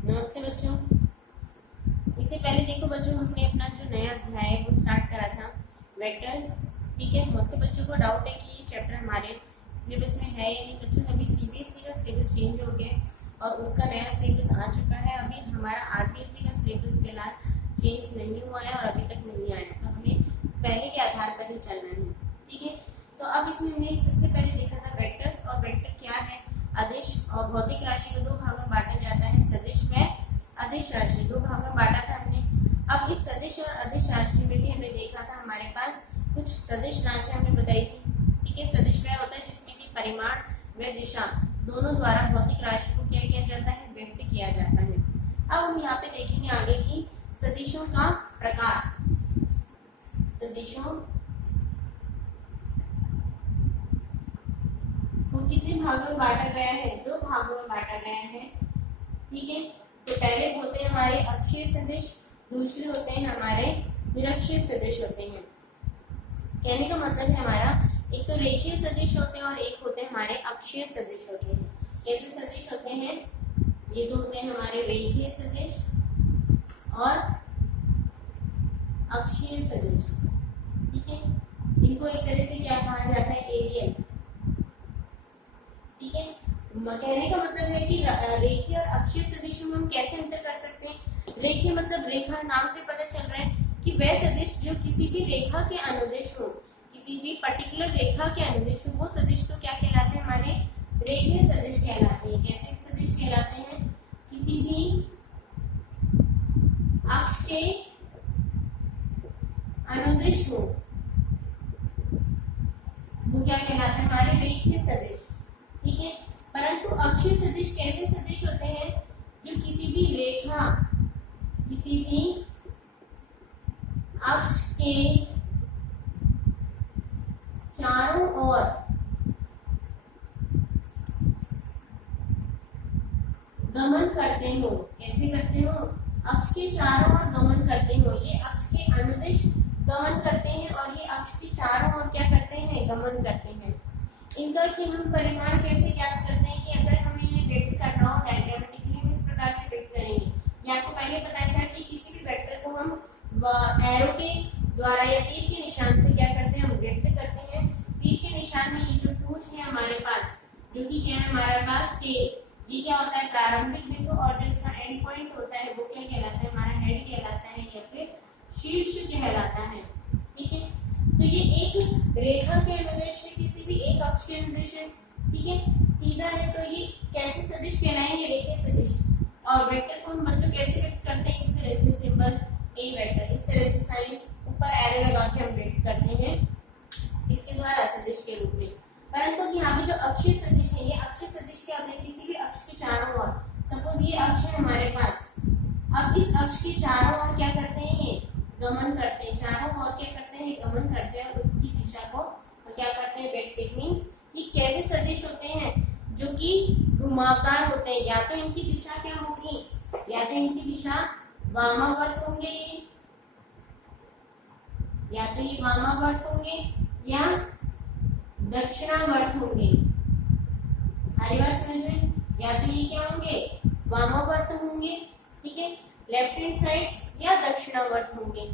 नमस्ते बच्चों। इससे पहले देखो बच्चों, हमने अपना जो नया अध्याय है वो स्टार्ट करा था, वेक्टर्स। ठीक है, बहुत से बच्चों को डाउट है कि ये चैप्टर हमारे सिलेबस में है या नहीं। बच्चों, अभी सीबीएसई का सिलेबस चेंज हो गया और उसका नया सिलेबस आ चुका है। अभी हमारा आरबीएसई का सिलेबस फिलहाल चेंज नहीं हुआ है और अभी तक नहीं आया, तो हमें पहले के आधार पर ही चलना है। ठीक है, तो अब इसमें हमने सबसे पहले देखा था वेक्टर्स। और वेक्टर क्या है? अदिश और भौतिक राशि को दो भागों में बांटा जाता है, सदिश व अदिश राशि। दो भागों में बांटा था हमने। अब इस सदिश और अदिश राशि में भी हमने देखा था, हमारे पास कुछ सदिश राशि हमने बताई थी। ठीक है, सदिश वह होता है जिसमें कि परिमाण व दिशा दोनों द्वारा भौतिक राशि को क्या किया जाता है? व्यक्त किया जाता है। अब हम यहाँ पे देखेंगे आगे की सदिशों का प्रकार। सदिशों को कितने भागों में बांटा गया है? दो भागों में बांटा गया है। ठीक है, तो पहले होते हैं हमारे अक्षीय सदिश, दूसरे होते हैं हमारे निरक्षीय सदिश होते हैं। कहने का मतलब है हमारा, एक तो रेखीय सदिश होते हैं और एक होते हैं हमारे अक्षीय सदिश होते हैं। कैसे सदिश होते हैं? ये दो होते हैं हमारे रेखीय सदिश और अक्षीय सदिश। ठीक है, इनको एक तरह से क्या कहा जाता है? एरियल। ठीक है, कहने का मतलब है कि रेखीय और अक्षीय सदिशों में हम कैसे अंतर कर सकते हैं? रेखीय मतलब रेखा, नाम से पता चल रहा है कि वह सदिश जो किसी भी रेखा के अनुदिश हो, किसी भी पर्टिकुलर रेखा के अनुदिश हो, वो सदिश तो क्या कहलाते हैं? हमारे रेखीय सदिश कहलाते हैं। कैसे सदिश कहलाते हैं? किसी भी अक्ष के अनुदिश हो वो क्या कहलाते हैं? हमारे रेखीय सदिश। ठीक है, परंतु अक्षीय सदिश कैसे सदिश होते हैं? जो किसी भी रेखा, किसी भी अक्ष के चारों ओर गमन करते हो। कैसे करते हो? अक्ष के चारों ओर गमन करते हो। ये अक्ष के अनुदिश गमन करते हैं और ये अक्ष के चारों ओर क्या करते हैं? गमन करते हैं। इनका कि हम परिमाण कैसे ज्ञात करते हैं? कि अगर हमें ये व्यक्त करना हो डायग्रामेटिकली, हम इस प्रकार से व्यक्त करेंगे। ये आपको पहले बताया था कि किसी भी वेक्टर को हम एरो के द्वारा या तीर के निशान से क्या करते हैं? हम व्यक्त करते हैं। तीर के निशान में ये जो टूच है हमारे पास, जो कि क्या है हमारे पास? के ये क्या होता है? प्रारंभिक बिंदु, और जो इसका एंड पॉइंट होता है वो क्या कहलाता है? हमारा हेड कहलाता है या फिर शीर्ष कहलाता है। ठीक है, तो ये एक रेखा के अनुदेश है, किसी भी एक अक्ष के अनुदेश है। ठीक है, सीधा है, तो ये कैसे सदिश कहलाएंगे? रेखीय सदिश। और वेक्टर को हम बच्चों कैसे व्यक्त करते हैं? इस तरह से सिंबल ए वेक्टर, इस तरह से साइन ऊपर एरो लगा के हम व्यक्त करते हैं इसके द्वारा सदिश के रूप में। परंतु यहाँ पे जो अक्षीय सदिश है, ये अक्षीय सदिश क्या होते हैं? किसी भी अक्ष के चारों ओर, सपोज ये अक्ष है हमारे पास, अब इस अक्ष के चारों ओर क्या करते हैं? ये गमन करते हैं। चारों ओर क्या करते हैं? गमन करते हैं और उसकी दिशा को क्या करते हैं? वेक्ट। इट मींस कि कैसे सदिश होते हैं? जो कि घुमावदार होते हैं। या तो इनकी दिशा क्या होगी? या तो इनकी दिशा वामावर्त होंगे, या तो ये वामावर्त होंगे या दक्षिणावर्त होंगे। हरी बात समझ में? या तो ये क्या होंगे? वामावर्त होंगे, ठीक है, लेफ्ट हैंड साइड, या दक्षिणावर्त होंगे।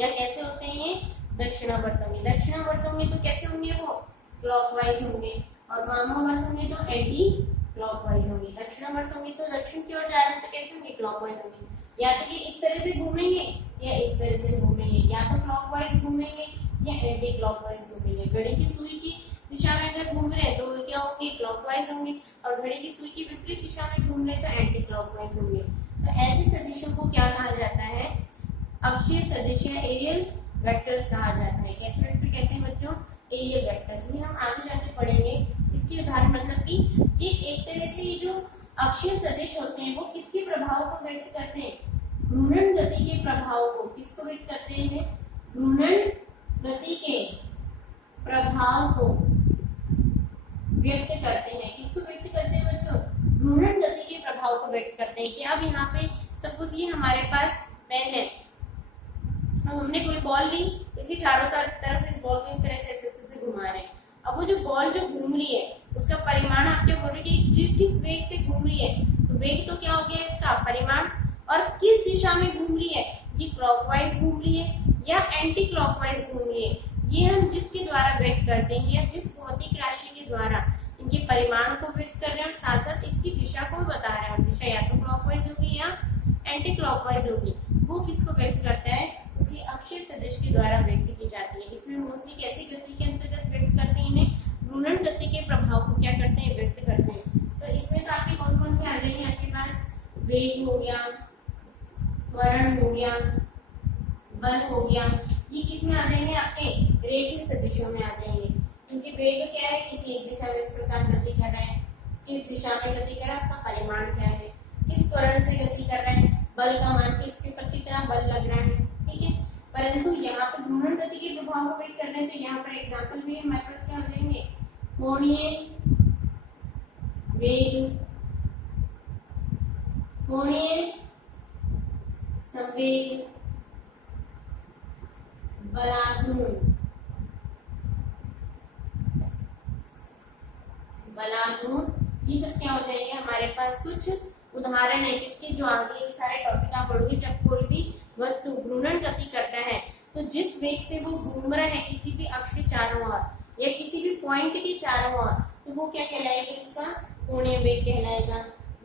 या कैसे होते हैं ये? दक्षिणावर्त होंगे। दक्षिणावर्त होंगे तो कैसे होंगे? वो क्लॉकवाइज होंगे। और वामावर्त होंगे तो एंटी क्लॉकवाइज होंगे। दक्षिणावर्त होंगे तो दक्षिण की ओर जा रहे हैं तो कैसे होंगे? क्लॉकवाइज होंगे। या तो ये इस तरह से घूमेंगे या इस तरह से घूमेंगे, या तो क्लॉकवाइज घूमेंगे या एंटी क्लॉकवाइज घूमेंगे। घड़ी की सुई की दिशा में अगर घूम रहे हैं तो वो क्या होंगे? क्लॉकवाइज होंगे। और घड़ी की सुई की विपरीत दिशा में घूम रहे तो एंटी क्लॉकवाइज होंगे। तो ऐसे सदिशों को क्या कहा जाता है? अक्षीय सदिश या एरियल वेक्टर्स कहा जाता है। कैसे वेक्टर कहते हैं बच्चों? Aerial vectors. ये हम आगे जाके पढ़ेंगे। इसके उदाहरण मतलब कि ये एक तरह से ये जो अक्षीय सदिश होते हैं वो किसके प्रभाव को व्यक्त करते हैं? घूर्णन गति के प्रभाव को। किसको व्यक्त करते हैं? घूर्णन गति के प्रभाव को व्यक्त करते हैं। किसको व्यक्त करते हैं बच्चों? घूर्णन गति के प्रभाव को व्यक्त करते हैं। कि अब यहाँ पे सपोज ये हमारे पास पेन है, अब हमने कोई बॉल ली, इसके चारों तरफ इस बॉल को इस तरह से ऐसे घुमा रहे हैं। अब वो जो बॉल जो घूम रही है उसका परिमाण आप क्या बोल रहे हैं कि किस वेग से घूम रही है? तो वेग तो क्या हो गया इसका परिमाण, और किस दिशा में घूम रही है, ये क्लॉकवाइज घूम रही है या एंटी क्लॉकवाइज घूम रही है, ये हम जिसके द्वारा व्यक्त करते हैं या जिस भौतिक राशि के द्वारा इनके परिमाण को व्यक्त कर रहे हैं और साथ साथ इसकी दिशा को भी बता रहे हैं, दिशा या तो क्लॉकवाइज होगी या एंटी क्लॉकवाइज होगी, वो किसको व्यक्त करता है, उसकी अक्षीय सदिश के द्वारा व्यक्त की जाती है। इसमें मोस्टली कैसी गति के अंतर्गत व्यक्त करते हैं, इन्हें घूर्णन गति के प्रभाव को क्या करते हैं, व्यक्त करते हैं। तो इसमें तो आपके कौन कौन से आ जाएंगे, आपके पास वेग हो गया, त्वरण हो गया, बल हो गया, ये किस में आ जाएंगे, आपके रेखीय सदिशों में आ जाएंगे, क्योंकि वेग क्या है, किसी एक दिशा में इस प्रकार गति कर रहे हैं, किस दिशा में गति कर रहा है उसका परिमाण क्या है, किस त्वरण से गति कर रहे हैं, बल का मान किसके प्रति कितना बल लग रहा है, ठीक है। परंतु यहाँ पर घूर्णन गति के प्रभाव को व्यक्त कर रहे हैं, तो यहाँ पर एग्जांपल भी हमारे पास क्या हो जाएंगे, कोणीय वेग, कोणीय संवेग, बलाघूर्ण, ये सब क्या हो जाएंगे हमारे पास कुछ उदाहरण है किसके, जो आगे सारे टॉपिक आप पढ़ोगे। जब कोई भी वस्तु घूर्णन गति करता है तो जिस वेग से वो घूम रहा है किसी भी अक्ष के चारों ओर या किसी भी पॉइंट के चारों ओर, तो वो क्या कहलाएगा, इसका कोणीय वेग कहलाएगा।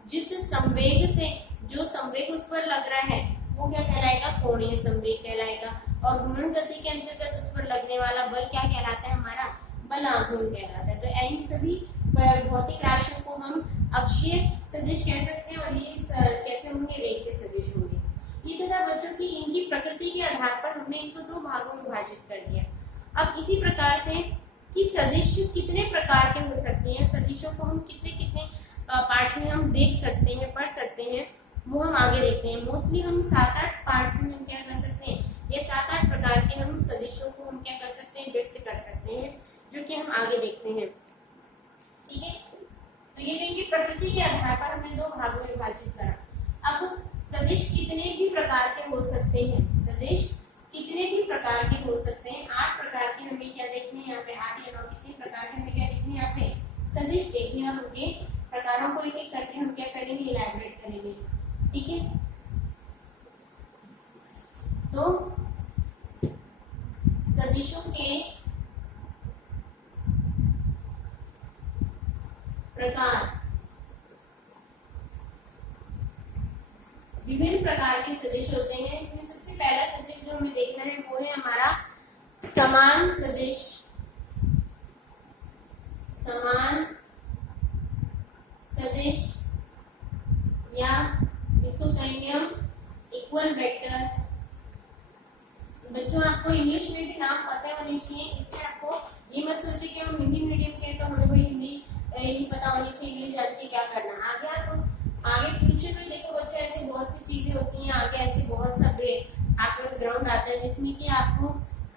जिस संवेग से जो संवेग उस पर लग रहा है वो क्या कहलाएगा, कोणीय संवेग कहलाएगा। और घूर्णन गति के अंतर्गत उस पर लगने वाला बल क्या कहलाता है, हमारा बलाघूर्ण कहलाता है। तो इन सभी भौतिक राशियों को हम अक्षीय सदिश कह सकते हैं और ये कैसे होंगे, रेखीय सदिश होंगे। ये तो था बच्चों की इनकी प्रकृति के आधार पर हमने इनको दो भागों में विभाजित कर दिया। अब इसी प्रकार से कि सदिश कितने प्रकार के हो सकते हैं, सदिशों को हम कितने कितने पार्ट्स में हम देख सकते हैं, पढ़ सकते हैं, वो हम आगे देखते हैं। मोस्टली हम 7-8 पार्ट्स में हम क्या कर सकते हैं, ये 7-8 प्रकार के हम सदिशों को हम क्या कर सकते हैं, व्यक्त कर सकते हैं, जो कि हम आगे देखते हैं, ठीक है। तो ये इनकी प्रकृति के आधार पर हमने दो भागों में विभाजित करा। अब सदिश कितने भी प्रकार के हो सकते हैं, सदिश कितने भी प्रकार के हो सकते हैं, 8 प्रकार के हमें क्या देखने हैं यहाँ पे, 8 या 9 कितने प्रकार के हमें क्या देखने हैं यहाँ पे, सदिश देखने, और उनके प्रकारों को एक एक करके हम क्या करेंगे, इलैबोरेट करेंगे, ठीक है। तो सदिशों के प्रकार, विभिन्न प्रकार के सदिश होते हैं। इसमें सबसे पहला सदिश जो हमें देखना है वो है हमारा समान सदिश, समान सदिश, या इसको कहेंगे हम इक्वल वेक्टर्स। बच्चों आपको इंग्लिश में भी नाम पता होने चाहिए, इससे आपको ये मत सोचिए कि हम हिंदी मीडियम के तो हमें वही हिंदी ही पता होनी चाहिए, इंग्लिश जान के क्या करना। आगे आप आगे फ्यूचर में देखो बच्चों, ऐसे बहुत सी चीजें होती हैं, आगे ऐसे बहुत सा आपका ग्राउंड आता है जिसमें कि आपको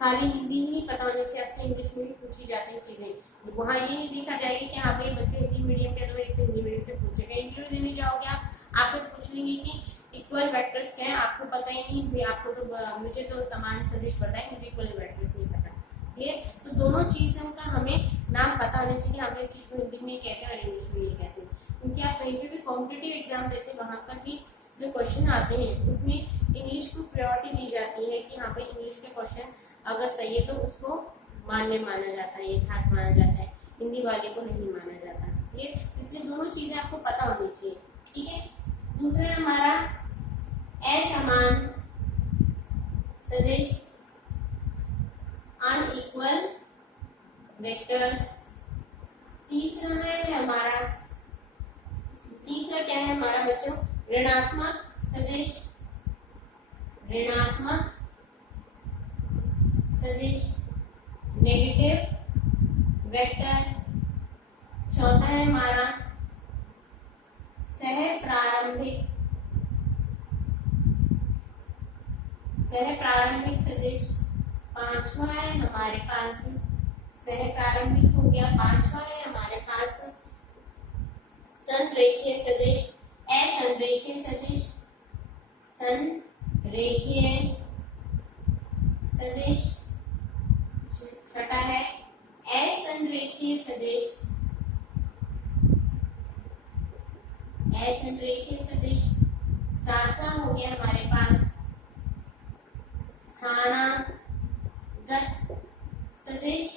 खाली हिंदी ही पता होनी चाहिए, आपसे इंग्लिश में भी पूछी जाती हैं चीजें। वहाँ ये नहीं देखा जाएगा कि हाँ भाई बच्चे हिंदी मीडियम के तो इससे हिंदी मीडियम से पूछेगा। इंटरव्यू देने जाओगे आपसे पूछ लेंगे कि इक्वल वेक्टर्स क्या है, आपको पता ही नहीं, आपको तो मुझे तो समान सदिश पता है, मुझे इक्वल वेक्टर्स नहीं पता, क्लियर। तो दोनों चीजों का हमें नाम पता होना चाहिए, हम इस चीज को हिंदी में कहते हैं और इंग्लिश में ये कहते हैं, क्योंकि आप कहीं पे भी कॉम्पिटिटिव एग्जाम देते हैं वहां पर भी जो क्वेश्चन आते हैं उसमें इंग्लिश को प्रायोरिटी दी जाती है कि हाँ भाई इंग्लिश के क्वेश्चन अगर सही है तो उसको माना जाता है, यथार्थ माना जाता है, हिंदी वाले को नहीं माना जाता, ठीक है। इसलिए दोनों चीजें आपको पता होनी चाहिए, ठीक है। दूसरा हमारा असमान सदिश, अनइक्वल वेक्टर्स। तीसरा क्या है हमारा बच्चों, ऋणात्मक सदिश, ऋणात्मक सदिश, नेगेटिव वेक्टर। चौथा है हमारा सहप्रारंभिक सदिश। पांचवा है हमारे पास सहप्रारंभिक हो गया। पांचवा है हमारे पास संरेखीय सदिश, असंरेखीय सदिश, संरेखीय सदिश। छठा है असंरेखीय सदिश, असंरेखीय सदिश। सातवां हो गया हमारे पास स्थानागत सदिश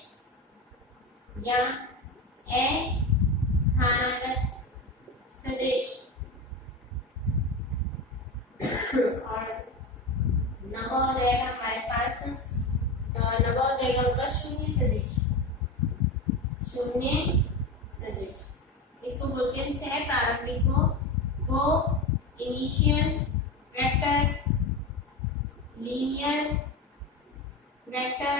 या अस्थानागत सदिश। और नवा हो जाएगा हमारे पास, नवा हो जाएगा उनका शून्य सदिश। शून्य सदिश इसको बोलते हैं सह प्रारंभिकों को initial vector, linear vector,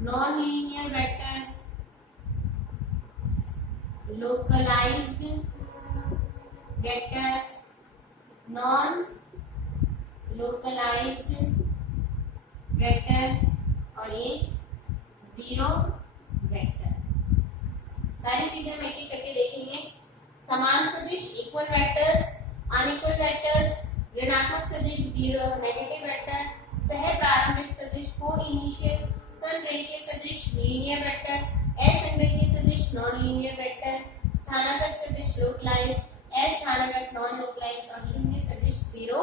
non linear vector, localised vector, non localised vector और ये जीरो वेक्टर। सारी चीजें हम एक एक करके देखेंगे। समान सदिश इक्वल वेक्टर्स, अनइक्वल वेक्टर्स, ऋणात्मक सदिश जीरो नेगेटिव वेक्टर, सह प्रारंभिक सदिश को इनिशियल, संरेखीय सदिश लीनियर वेक्टर, असंरेखीय सदिश नॉन लीनियर वेक्टर, स्थानागत सदिश लोकलाइज्ड, अस्थानागत नॉन लोकलाइज्ड और शून्य सदिश जीरो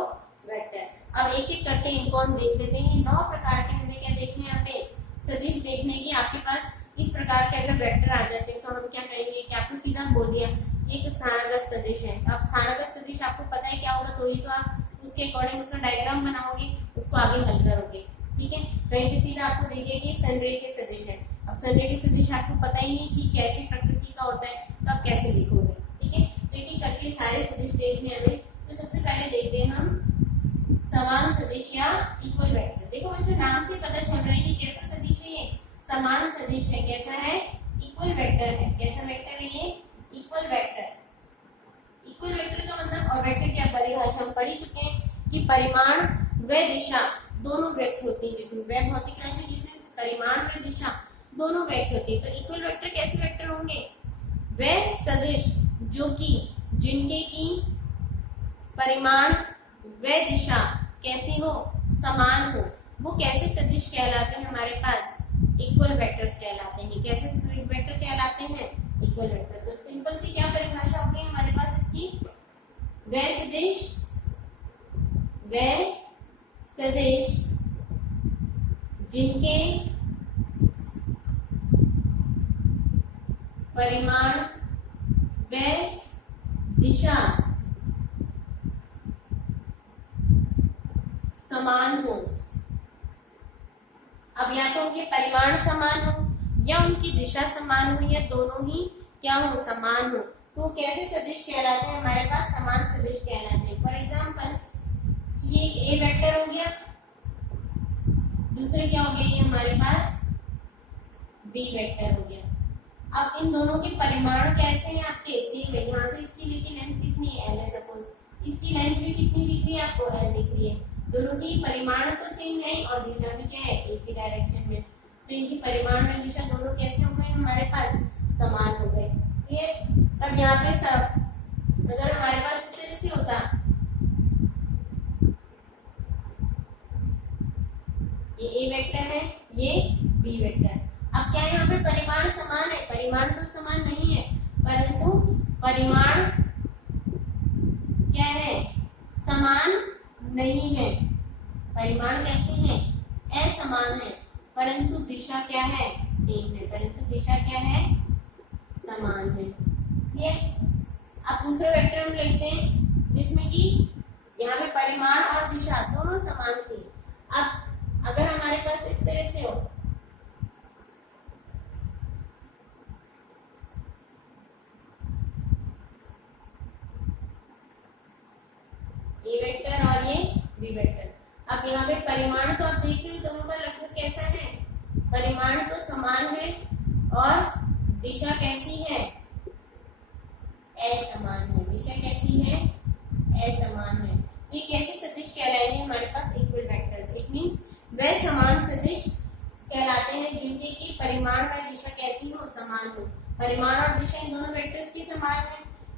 वेक्टर। अब एक एक करके इनको हम देख लेते हैं। 9 प्रकार के हमें क्या देखने यहाँ पे सदिश देखने की। आपके पास इस प्रकार के अगर वेक्टर आ जाते हैं तो हम क्या कहेंगे कि आपको सीधा बोल दिया कि एक स्थानागत सदिश है। अब स्थानागत सदिश आपको पता है क्या होगा, तो ही तो आप उसके अकॉर्डिंग उसका डायग्राम बनाओगे, उसको आगे हल करोगे। ठीक है, कहीं पे सीधा आपको देखेगा कि संरेखीय सदिश है। अब संरेखीय सदिश आपको पता ही नहीं कि कैसी प्रकृति का होता है, तो आप कैसे लिखोगे। ठीक है, तो एक एक करके सारे सदिश देखने हमें। तो सबसे पहले देखते हैं हम समान सदिश या इक्वल वेक्टर। देखो बच्चों, नाम से पता चल रहा है कि कैसा सदिश है ये, समान सदिश है। कैसा है? इक्वल वेक्टर है। कैसा वेक्टर है ये? Equal vector. इक्वल वेक्टर का मतलब, और वेक्टर क्या परिभाषा हम पढ़ ही चुके हैं कि परिमाण व दिशा दोनों व्यक्त होती है जिसमें, वह भौतिक राशि जिसमें परिमाण व दिशा दोनों व्यक्त होती है। तो इक्वल वेक्टर कैसे वेक्टर होंगे? वे सदिश जो कि जिनके की परिमाण व दिशा कैसी हो? समान हो, वो कैसे सदिश कहलाते हैं? हमारे पास इक्वल वेक्टर्स कहलाते हैं। कैसे वेक्टर कहलाते हैं? Equal vector. तो सिंपल सी क्या परिभाषा हो गई हमारे पास इसकी? वे सदिश जिनके परिमाण व दिशा समान हो। अब या तो उनके परिमाण समान हो या उनकी दिशा समान हो या दोनों ही क्या हो? समान हो। तो कैसे सदिश कहलाते हैं? हमारे पास समान सदिश कहलाते हैं। फॉर एग्जांपल, ये ए वेक्टर हो गया, दूसरे क्या हो गए? ये हमारे पास बी वेक्टर हो गया। अब इन दोनों के परिमाण कैसे हैं आपके? सेम है। यहाँ से इसकी लेंथ कितनी है? एल है सपोज। इसकी लेंथ भी कितनी दिख रही है आपको? एल दिख रही है। दोनों की परिमाण तो सेम है और दिशा भी क्या है? एक ही डायरेक्शन में। तो इनकी परिमाण में दिशा दोनों कैसे हो गए? हमारे पास समान हो गए। क्लियर? अब यहाँ पे सब अगर हमारे पास इस तरह से होता, ये ए वेक्टर है, ये बी वेक्टर। अब क्या यहाँ पे परिमाण समान है? परिमाण तो समान नहीं है, परंतु परिमाण क्या है? समान नहीं है। परिमाण कैसे है? असमान है, परंतु दिशा क्या है? सेम है। परंतु दिशा क्या है? समान है। ठीक। अब दूसरा वेक्टर हम लिखते हैं जिसमें कि यहाँ पे परिमाण और दिशा दोनों समान थी। अब अगर हमारे पास इस तरह से हो, ए वेक्टर और ये बी वेक्टर। अब यहाँ पे परिमाण तो आप देख रहे हो दोनों का लगभग कैसा है? परिमाण तो समान है और दिशा कैसी है? असमान है। दिशा कैसी है? असमान है। ये कैसे सदिश कहलाएंगे हमारे पास? Equal vectors. इट मींस वे समान सदिश कहलाते हैं जिनके की परिमाण व दिशा कैसी हो? समान हो। परिमाण और दिशा इन दोनों वेक्टर्स की समान है।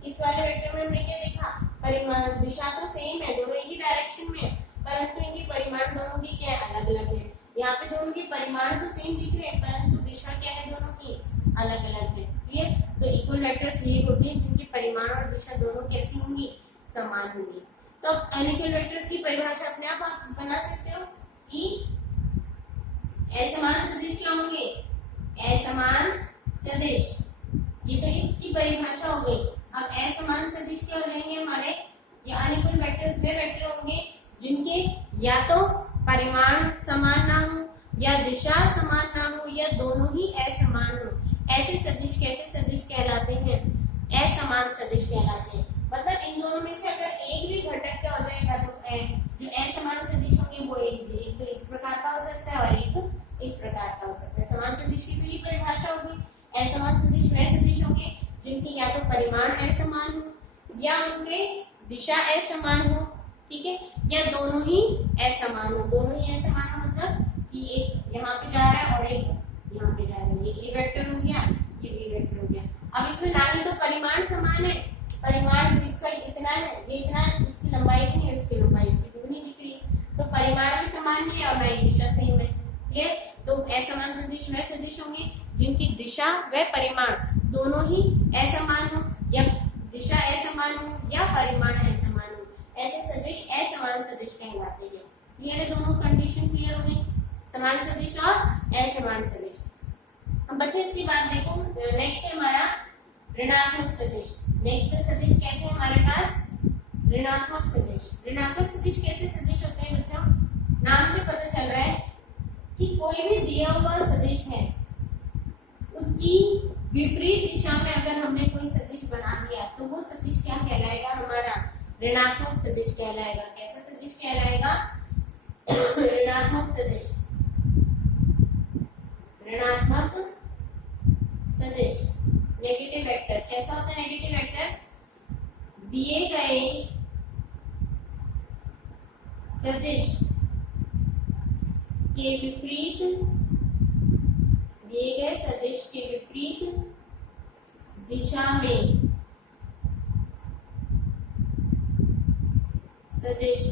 इस वाले वेक्टर में हमने क्या देखा? परिमाण दिशा तो सेम है, दोनों एक ही डायरेक्शन में है, परंतु इनकी परिमाण दोनों की क्या है? अलग अलग है। यहाँ पे दोनों के परिमाण तो सेम दिख रहे हैं, परंतु दिशा क्या है? दोनों की अलग अलग है। क्लियर? तो इक्वल वेक्टर्स ये होते हैं जिनके परिमाण और दिशा दोनों कैसी होंगी, समान होंगी। तो अनइक्वल वेक्टर्स की परिभाषा अपने आप बना सकते हो कि असमान सदिश क्या होंगे, असमान सदिश, ये तो इसकी परिभाषा हो गई। अब असमान सदिश क्या हो जाएंगे हमारे, या अनइक्वल वेक्टर्स वे वेक्टर होंगे जिनके या तो परिमाण समान ना हो, या दिशा समान ना हो, या दोनों ही असमान हो। ऐसे सदिश कैसे सदिश कहलाते हैं, असमान सदिश कहलाते हैं। मतलब इन दोनों में से अगर एक भी घटक क्या हो जाएगा तो जो असमान सदिश होंगे वो एक तो इस प्रकार का हो सकता है और एक इस प्रकार का हो सकता है। समान सदिश की तो ये परिभाषा होगी। असमान सदिश वह सदिश होंगे जिनके या तो परिमाण असमान हो या उनके दिशा असमान हो, ठीक है, या दोनों ही असमान हो। दोनों ही असमान हो मतलब कि एक यहाँ पे जा रहा है और एक यहाँ पे जा रहा है, ये ए वेक्टर हो गया, ये बी वेक्टर हो गया। अब इसमें ना ही तो परिमाण समान है, परिमाण इसका इतना है, ये इतना है, इसकी लंबाई इतनी है, इसकी लंबाई इसकी दुगनी दिख रही है, तो परिमाण भी समान है और ना ही दिशा सेम है। क्लियर? तो असमान सदिश वह सदिश होंगे जिनकी दिशा व परिमाण दोनों ही असमान हो, या दिशा असमान हो या परिमाण असमान हो। ऐसे सदिश असमान सदिश कहलाते हैं। क्लियर है? दोनों कंडीशन क्लियर हो गई, समान सदिश और असमान सदिश। अब बच्चों इसके बाद देखो नेक्स्ट है हमारा ऋणात्मक सदिश। नेक्स्ट सदिश कैसे है हमारे पास, ऋणात्मक सदिश। ऋणात्मक सदिश कैसे सदिश होते हैं बच्चों, नाम से पता चल रहा है कि कोई भी दिया हुआ सदिश है उसकी विपरीत दिशा में अगर हमने कोई सदिश बना दिया तो वो सदिश क्या कहलाएगा, हमारा ऋणात्मक सदिश कहलाएगा। कैसा सदिश कहलाएगा, ऋणात्मक सदिश। ऋणात्मक सदिश नेगेटिव वेक्टर। कैसा होता है नेगेटिव वेक्टर, दिए गए सदिश के विपरीत, दिए गए सदिश के विपरीत दिशा में सदिश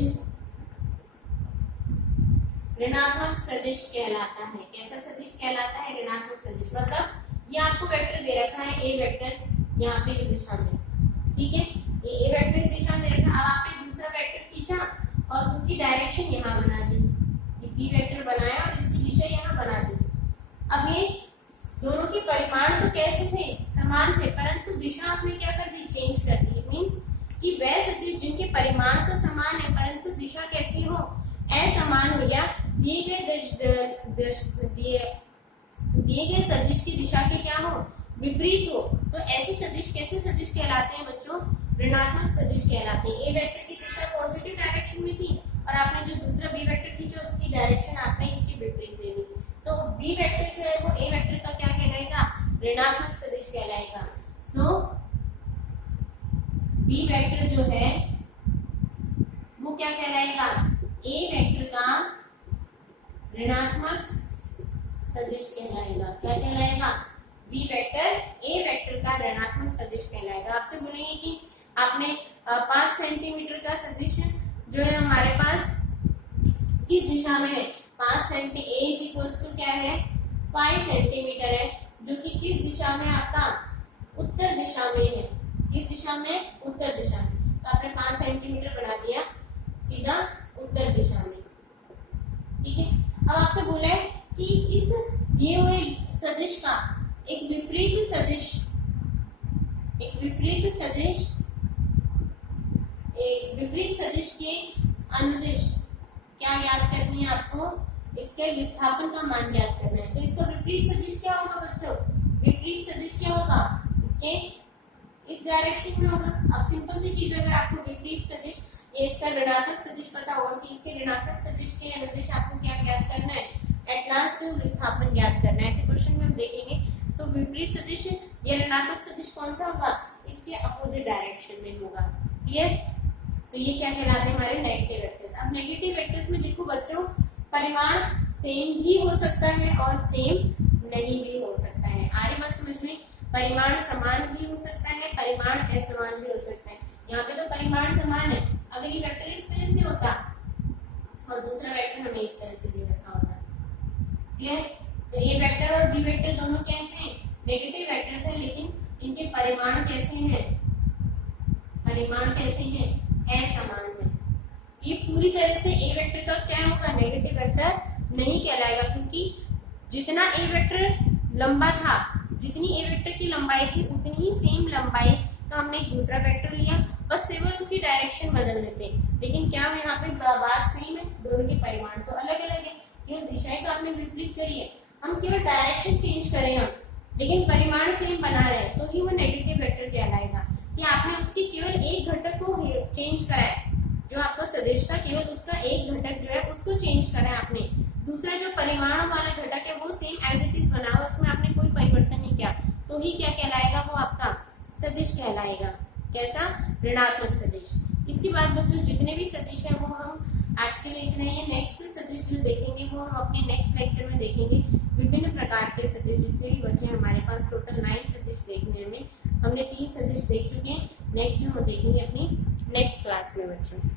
ऋणात्मक सदिश कहलाता है। कैसा सदिश कहलाता है, ऋणात्मक सदिश। मतलब ये आपको वेक्टर दे रखा है, ए वेक्टर यहाँ पे इस दिशा में, ठीक है, ए वेक्टर इस दिशा में रखा। अब आपने दूसरा वेक्टर खींचा और उसकी डायरेक्शन यहाँ बना दी, ये बी वेक्टर बनाया और इसकी दिशा यहाँ बना दी। अब ये दोनों के परिमाण तो कैसे थे, समान थे, परंतु दिशा आपने क्या कर दी, चेंज कर दी। मींस कि वह सदिश जिनके परिमाण तो समान है परंतु दिशा कैसी हो, असमान हो, या दिए गए सदिश की दिशा के क्या हो, विपरीत हो। तो ऐसे सदिश कैसे सदिश कहलाते हैं बच्चों, ऋणात्मक सदिश कहलाते हैं। ए वेक्टर की दिशा पॉजिटिव डायरेक्शन में थी और आपने जो दूसरा बी वेक्टर खींचा उसकी डायरेक्शन आपने इसके विपरीत दे दी, तो बी वेक्टर जो है वो ए वेक्टर का क्या कहलाएगा, ऋणात्मक सदिश कहलाएगा। सो बी वेक्टर जो है वो क्या कहलाएगा, ए वेक्टर का ऋणात्मक सदिश कहलाएगा। क्या कहलाएगा, बी वेक्टर ए वेक्टर का ऋणात्मक सदिश कहलाएगा। आपसे बोलेंगे कि आपने 5 सेंटीमीटर का सदिश जो है हमारे पास किस दिशा में है, 5 सेंटी ए इज इक्वल्स टू क्या है, 5 सेंटीमीटर है, जो कि किस दिशा में, आपका उत्तर दिशा में है। किस दिशा में, उत्तर दिशा में। तो आपने 5 सेंटीमीटर बना दिया सीधा उत्तर दिशा में, ठीक है। अब आपसे बोला है कि इस दिए हुए सदिश का एक विपरीत सदिश, एक विपरीत सदिश के अनुदिश क्या याद करनी है आपको, इसके विस्थापन का मान याद करना है। तो इसका विपरीत सदिश क्या होगा बच्चों, विपरीत सदिश क्या होगा, इसके इस डायरेक्शन में होगा। अब सिंपल सी चीज, अगर आपको विपरीत सदिश, ये इसका ऋणात्मक सदिश पता होगा कि इसके ऋणात्मक सदिश के अनुदिश आपको क्या ज्ञात करना है, एट लास्ट विस्थापन ज्ञात करना है। ऐसे क्वेश्चन में हम देखेंगे। तो विपरीत सदिश या ऋणात्मक सदिश कौन सा होगा, इसके अपोजिट डायरेक्शन में होगा। क्लियर? तो ये क्या कहलाते हैं हमारे नेगेटिव वेक्टर्स। अब नेगेटिव वेक्टर्स में देखो बच्चों, परिमाण सेम भी हो सकता है और सेम नहीं भी हो सकता है। आ रही बात समझ में? परिमाण समान भी हो सकता है, परिमाण असमान भी हो सकता है। यहाँ पे तो परिमाण समान है, अगर ये वेक्टर इस तरह से होता और दूसरा वेक्टर हमें इस तरह से दे रखा होता। क्लियर? तो ए वेक्टर और बी वेक्टर दोनों कैसे हैं, नेगेटिव वेक्टर्स हैं, लेकिन इनके परिमाण कैसे हैं, परिमाण कैसे हैं, असमान है। ये पूरी तरह से ए वेक्टर का क्या होगा, नेगेटिव वेक्टर नहीं कहलाएगा, क्योंकि जितना ए वेक्टर लंबा था, जितनी ए वेक्टर की लंबाई थी उतनी ही सेम लंबाई का हमने एक दूसरा वेक्टर लिया, बस केवल उसकी डायरेक्शन बदल देते। लेकिन क्या यहाँ पे बात सेम है, दोनों के परिमाण तो अलग अलग है, केवल दिशाएं तो आपने विपरीत करी है, हम केवल डायरेक्शन चेंज करें हम, लेकिन परिमाण सेम बना रहे हैं, तो ही वो नेगेटिव वेक्टर कहलाएगा कि आपने उसकी केवल एक घटक को चेंज करा है, जो आपको सदिश था केवल उसका एक घटक जो है उसको चेंज करा है आपने, दूसरा जो परिमाण वाला घटक है वो सेम एज इट इज बना हुआ, उसमें आपने कोई परिवर्तन नहीं किया, तो ही क्या कहलाएगा, वो आपका सदिश कहलाएगा। कैसा, ऋणात्मक सदिश। इसके बाद बच्चों जितने भी सदिश है वो हम आज के लिए इतना ही, नेक्स्ट सदिश जो देखेंगे वो हम अपने नेक्स्ट लेक्चर में देखेंगे। विभिन्न प्रकार के सदिश जितने भी बचे हमारे पास, टोटल 9 सदिश देखने में, हमने 3 सदिश देख चुके हैं, नेक्स्ट में हम देखेंगे अपनी नेक्स्ट क्लास में बच्चों।